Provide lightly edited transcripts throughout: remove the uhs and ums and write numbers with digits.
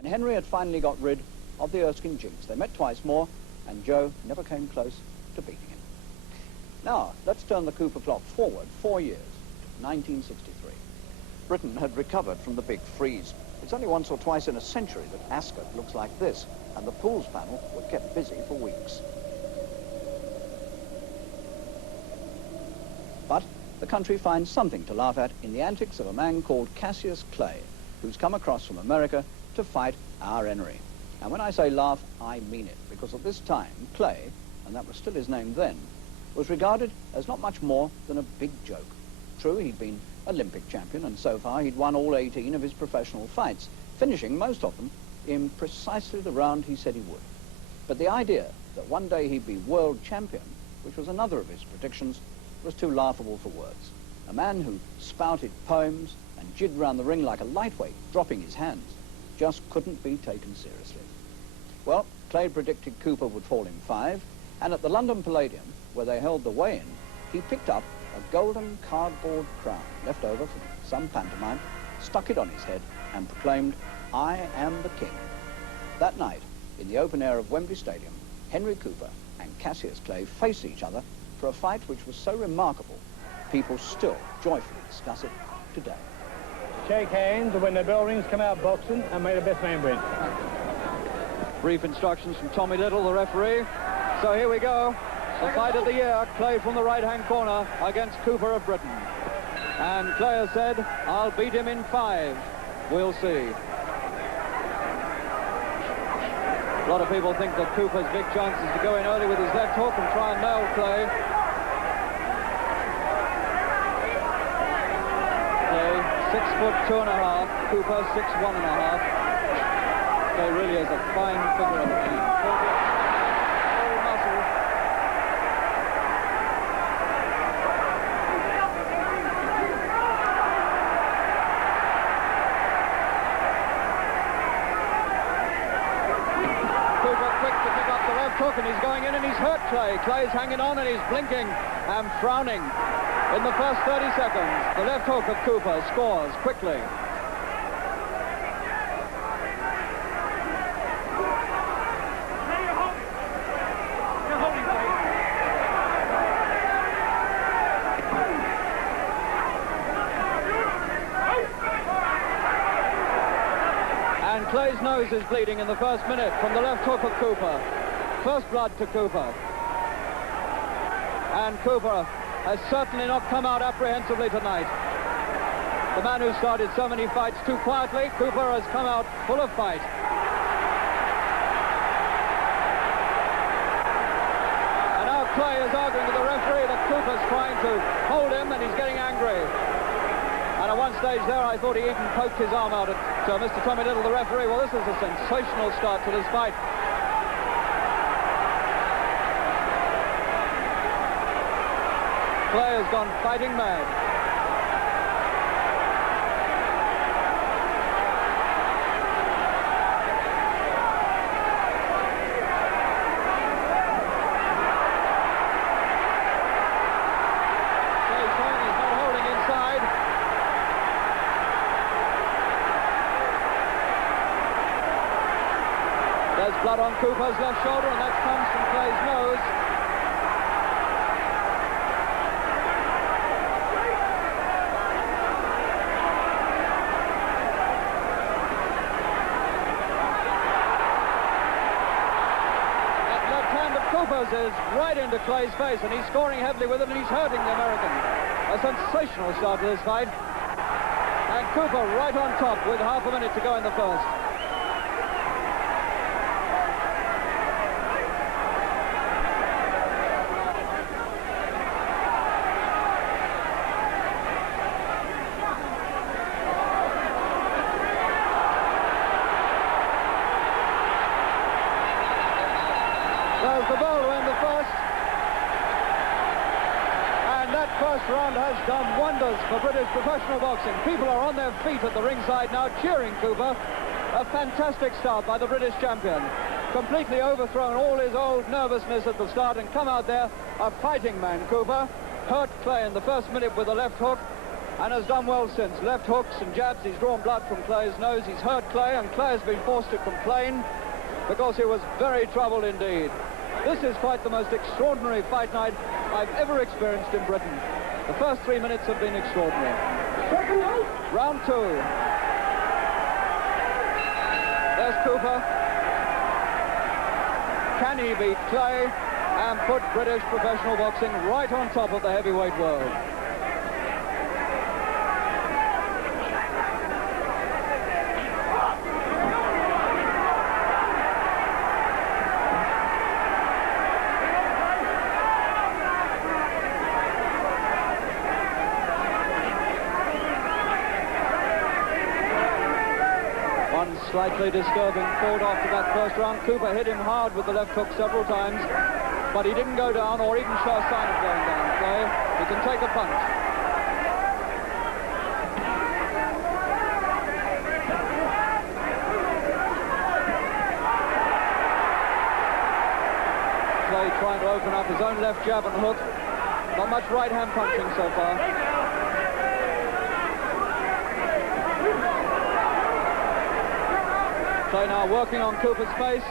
and Henry had finally got rid of the Erskine jinx. They met twice more, and Joe never came close to beating him. Now, let's turn the Cooper clock forward 4 years to 1963. Britain had recovered from the big freeze. It's only once or twice in a century that Ascot looks like this, and the pools panel were kept busy for weeks. But the country finds something to laugh at in the antics of a man called Cassius Clay, who's come across from America to fight our Henry. And when I say laugh, I mean it, because at this time, Clay, and that was still his name then, was regarded as not much more than a big joke. True, he'd been Olympic champion, and so far he'd won all 18 of his professional fights, finishing most of them in precisely the round he said he would. But the idea that one day he'd be world champion, which was another of his predictions, was too laughable for words. A man who spouted poems and jigged round the ring like a lightweight, dropping his hands, just couldn't be taken seriously. Well, Clay predicted Cooper would fall in 5, and at the London Palladium, where they held the weigh-in, he picked up a golden cardboard crown left over from some pantomime, stuck it on his head, and proclaimed, "I am the king." That night, in the open air of Wembley Stadium, Henry Cooper and Cassius Clay faced each other for a fight which was so remarkable, people still joyfully discuss it today. Shake hands, and when the bell rings, come out boxing, and may the best man win. Brief instructions from Tommy Little, the referee. So here we go. The fight of the year, Clay from the right-hand corner against Cooper of Britain. And Clay has said, "I'll beat him in 5. We'll see." A lot of people think that Cooper's big chance is to go in early with his left hook and try and nail Clay. Clay, 6'2½", Cooper 6'1½". Clay really is a fine figure of the man. All muscle. Cooper quick to pick up the left hook, and he's going in and he's hurt Clay. Clay's hanging on and he's blinking and frowning. In the first 30 seconds, the left hook of Cooper scores quickly. And Clay's nose is bleeding in the first minute from the left hook of Cooper. First blood to Cooper. And Cooper has certainly not come out apprehensively tonight. The man who started so many fights too quietly, Cooper has come out full of fight. And now Clay is arguing with the referee that Cooper's trying to hold him, and he's getting angry. And at one stage there, I thought he even poked his arm out at Mr. Tommy Little, the referee. Well, this is a sensational start to this fight. Clay has gone fighting mad. Clay's showing he's not holding inside. There's blood on Cooper's left shoulder, and that comes from Clay's nose. Cooper's is right into Clay's face, and he's scoring heavily with it, and he's hurting the American. A sensational start to this fight. And Cooper right on top with half a minute to go in the first. There's the bell to end the first. And that first round has done wonders for British professional boxing. People are on their feet at the ringside now cheering Cooper. A fantastic start by the British champion. Completely overthrown all his old nervousness at the start and come out there a fighting man, Cooper. Hurt Clay in the first minute with the left hook and has done well since. Left hooks and jabs, he's drawn blood from Clay's nose, he's hurt Clay, and Clay has been forced to complain because he was very troubled indeed. This is quite the most extraordinary fight night I've ever experienced in Britain. The first 3 minutes have been extraordinary. Round 2. There's Cooper. Can he beat Clay and put British professional boxing right on top of the heavyweight world? Slightly disturbing thought after that first round. Cooper hit him hard with the left hook several times, but he didn't go down or even show a sign of going down. Clay, he can take a punch. Clay trying to open up his own left jab and hook. Not much right hand punching so far. Clay now working on Cooper's face.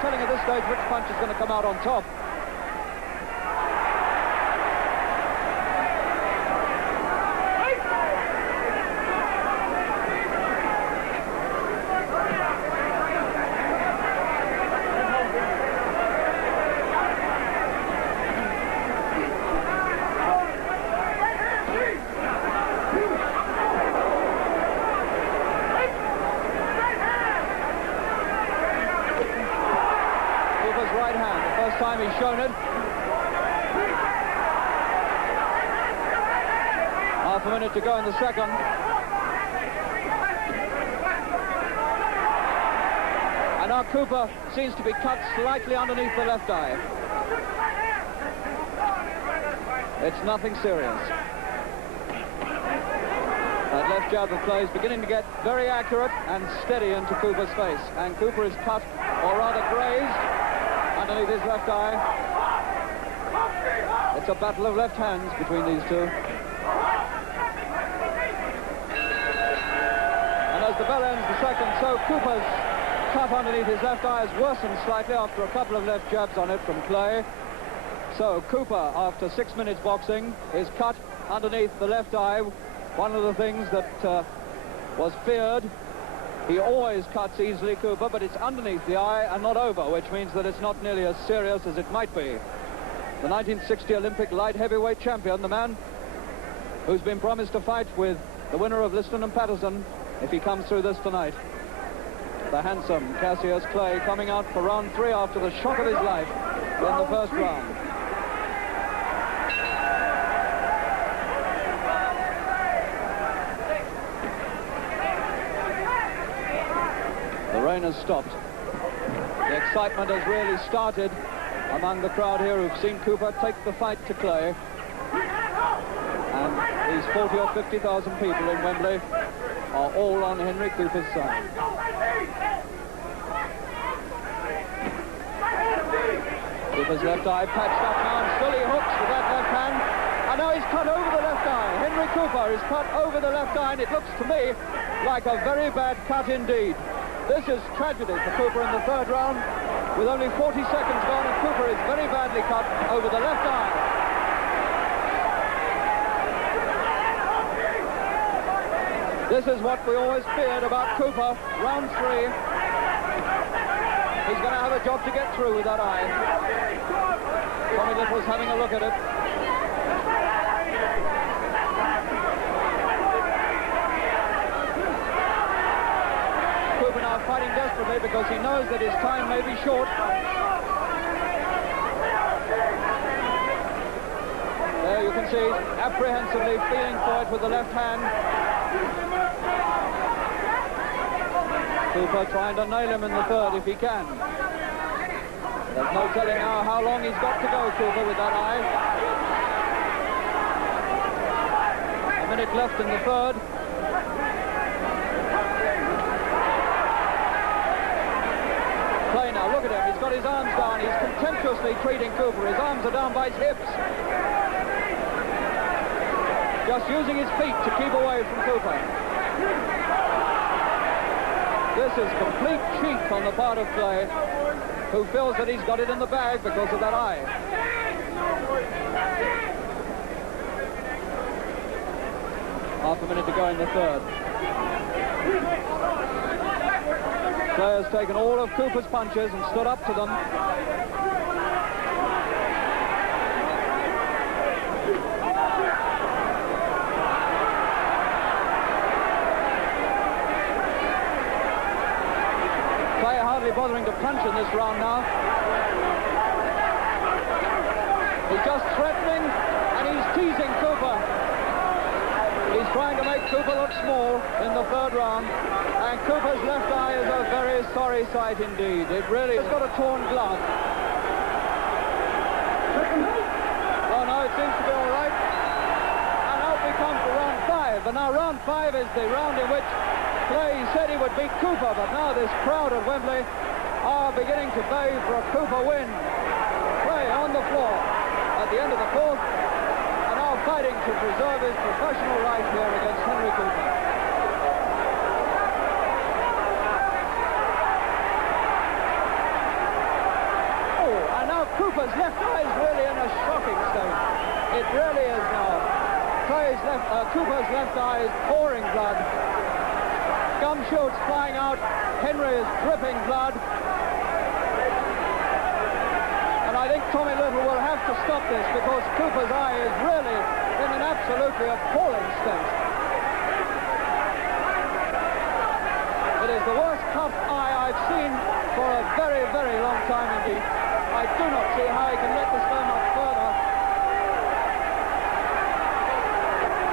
Telling at this stage which punch is going to come out on top. Right hand, the first time he's shown it. Half a minute to go in the second. And now Cooper seems to be cut slightly underneath the left eye. It's nothing serious. That left jab of Clay is beginning to get very accurate and steady into Cooper's face. And Cooper is cut, or rather grazed, underneath his left eye. It's a battle of left hands between these two. And as the bell ends the second, so Cooper's cut underneath his left eye has worsened slightly after a couple of left jabs on it from Clay. So Cooper, after 6 minutes boxing, is cut underneath the left eye. One of the things that was feared. He always cuts easily, Cooper, but it's underneath the eye and not over, which means that it's not nearly as serious as it might be. The 1960 Olympic light heavyweight champion, the man who's been promised to fight with the winner of Liston and Patterson if he comes through this tonight. The handsome Cassius Clay coming out for round 3 after the shock of his life in the first round. The rain has stopped. The excitement has really started among the crowd here who've seen Cooper take the fight to Clay. And these 40 or 50,000 people in Wembley are all on Henry Cooper's side. Cooper's left eye patched up now, and still he hooks with that left hand. And now he's cut over the left eye. Henry Cooper is cut over the left eye, and it looks to me like a very bad cut indeed. This is tragedy for Cooper in the third round, with only 40 seconds gone, and Cooper is very badly cut over the left eye. This is what we always feared about Cooper. Round 3. He's going to have a job to get through with that eye. Tommy Little's having a look at it. Cooper now fighting desperately because he knows that his time may be short. There you can see apprehensively feeling for it with the left hand. Cooper trying to nail him in the third if he can. There's no telling now how long he's got to go, Cooper, with that eye. A minute left in the third. Clay now, look at him. He's got his arms down. He's contemptuously treating Cooper. His arms are down by his hips. Just using his feet to keep away from Cooper. This is complete cheat on the part of Clay, who feels that he's got it in the bag because of that eye. Half a minute to go in the third. Clay has taken all of Cooper's punches and stood up to them. Clay hardly bothering to punch in this round now. He's just threatening and he's teasing Cooper. He's trying to make Cooper look small in the third round. And Cooper's left eye is a very sorry sight indeed. It really has got a torn glove. Oh no, it seems to be all right. And out we come for round 5. And now round 5 is the round in which Clay said he would beat Cooper, but now this crowd at Wembley are beginning to bay for a Cooper win. Clay on the floor at the end of the fourth, and now fighting to preserve his professional right here against Henry Cooper. Oh, and now Cooper's left eye is really in a shocking state. It really is now. Cooper's left eye is pouring blood. Gum shoots flying out. Henry is dripping blood. And I think Tommy Little will have to stop this because Cooper's eye is really in an absolutely appalling state. It is the worst cuffed eye I've seen for a very, very long time indeed. I do not see how he can let this go much further.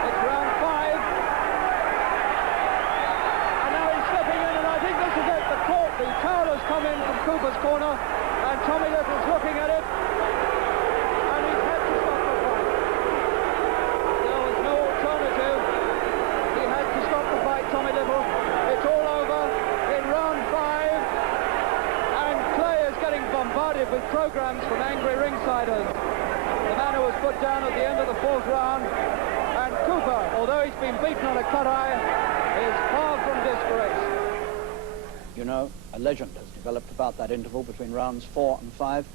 It's round 5. The towel has come in from Cooper's corner, and Tommy Little's looking at it, and he's had to stop the fight. There was no alternative. He had to stop the fight, Tommy Little. It's all over in round 5, and Clay is getting bombarded with programs from angry ringsiders. The man who was put down at the end of the fourth round, and Cooper, although he's been beaten on a cut eye, is far from disgrace. You know, a legend has developed about that interval between rounds 4 and 5,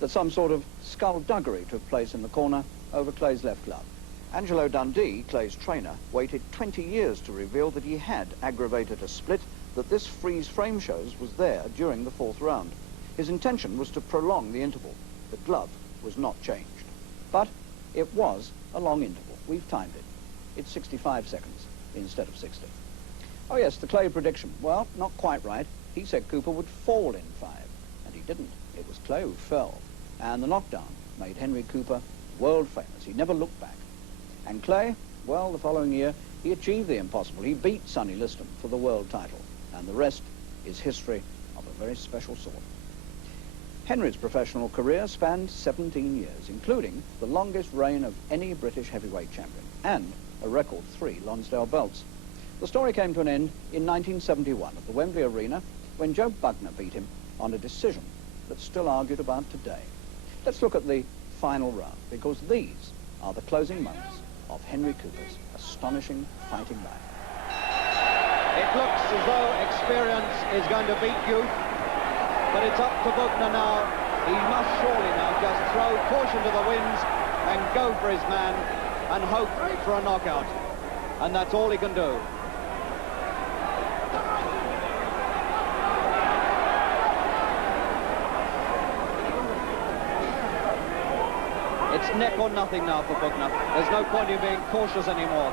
that some sort of skullduggery took place in the corner over Clay's left glove. Angelo Dundee, Clay's trainer, waited 20 years to reveal that he had aggravated a split that this freeze frame shows was there during the fourth round. His intention was to prolong the interval. The glove was not changed. But it was a long interval. We've timed it. It's 65 seconds instead of 60. Oh yes, the Clay prediction. Well, not quite right. He said Cooper would fall in 5, and he didn't. It was Clay who fell, and the knockdown made Henry Cooper world famous. He never looked back. And Clay, well, the following year, he achieved the impossible. He beat Sonny Liston for the world title, and the rest is history of a very special sort. Henry's professional career spanned 17 years, including the longest reign of any British heavyweight champion, and a record 3 Lonsdale belts. The story came to an end in 1971 at the Wembley Arena when Joe Bugner beat him on a decision that's still argued about today. Let's look at the final round, because these are the closing moments of Henry Cooper's astonishing fighting life. It looks as though experience is going to beat youth, but it's up to Bugner now. He must surely now just throw caution to the winds and go for his man and hope for a knockout. And that's all he can do. It's neck or nothing now for Bugner. There's no point in being cautious anymore.